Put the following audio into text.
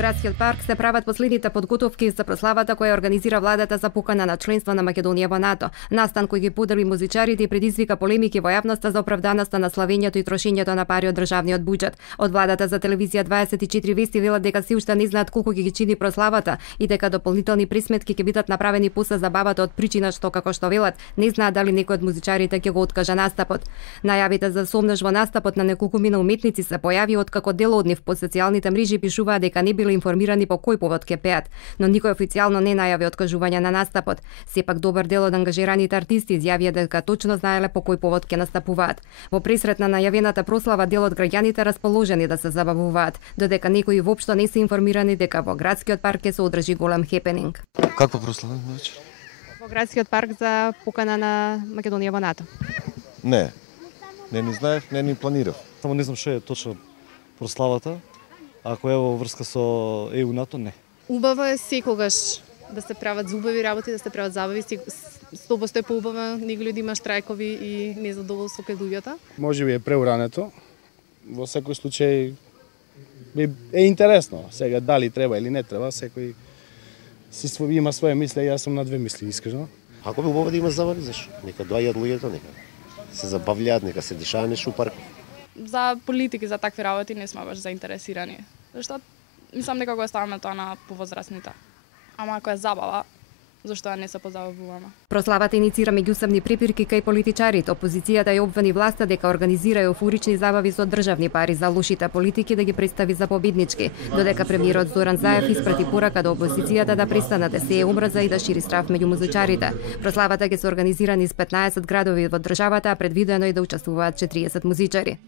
Градскиот парк се прават последните подготовки за прославата која организира владата за покана на членство на Македонија во НАТО. Настан кој ги подрви музичарите и предизвика полемики во јавноста за оправданоста на славењето и трошењето на пари од државниот буџет. Од владата за телевизија 24 вести велат дека се уште не знаат колку ги чини прославата и дека дополнителни присметки ќе бидат направени после забавата од причина што како што велат не знаат дали некој од музичарите ќе го откажа настапот. Најавите за сомнеж во настапот на неколкумина уметници се појави откако дел од нив по социјалните мрежи пишуваат дека не биле информирани по кој повод ќе пеат, но никој официјално не најави откажување на настапот. Сепак добар дел од ангажираните артисти изјавија дека точно знаеле по кој повод ќе настапуваат. Во пресрет на најавената прослава дел од граѓаните расположени да се забавуваат, додека некои воопшто не се информирани дека во Градскиот парк ќе се одржи голем хепенинг. Каква прослава вечер? Во Градскиот парк за покана на Македонија во НАТО. Не ни знаев, не ни планирав. Само не знам што е точно прославата. Ако е во врска со ЕУ НАТО, не. Убаво е секогаш да се прават зубави работи, да се прават забави. 100% е поубаво, некои луѓе има штрајкови и незадоволство кај луѓето. Може би е преурането. Во секој случај е интересно. Сега дали треба или не треба, секој има своја мисли, јас сум на две мисли, искрено. Ако би убаво да има забави, зашто? Нека доаѓаат луѓето, нека се забавлjaат, нека се дешава нешто у паркот. За политики, за такви работи не сме баш заинтересирани. Зашто мислам дека го оставаме тоа на повозрасните. Ама ако е забава, зашто не се позабавуваме? Прославата иницира меѓусебни препирки кај политичарите. Опозицијата ја обвини власта дека организира еуфорични забави со државни пари за лошите политики да ги представи за победнички, додека премиерот Зоран Заев испрати порака до опозицијата да престане да сее омраза и да шири страв меѓу музичарите. Прославата ќе се организира низ 15 градови во државата, а предвидено е да учествуваат 40 музичари.